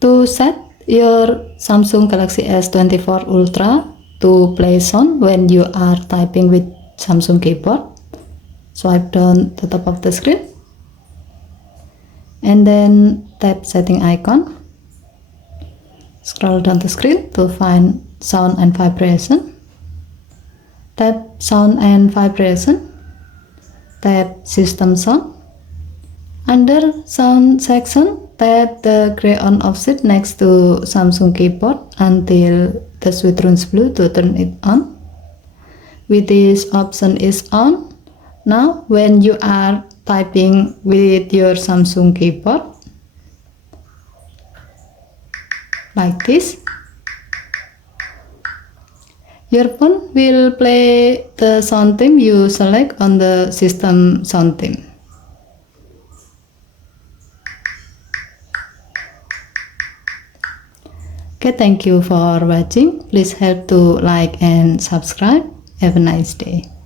To set your Samsung Galaxy S24 Ultra to play sound when you are typing with Samsung keyboard, swipe down the top of the screen and then tap setting icon. Scroll down the screen to find sound and vibration. Tap sound and vibration. Tap system sound. Under sound section, tap the gray on offset next to Samsung keyboard until the switch turns blue to turn it on. With this option is on, now when you are typing with your Samsung keyboard, like this, your phone will play the sound theme you select on the system sound theme. Okay, thank you for watching. Please help to like and subscribe. Have a nice day.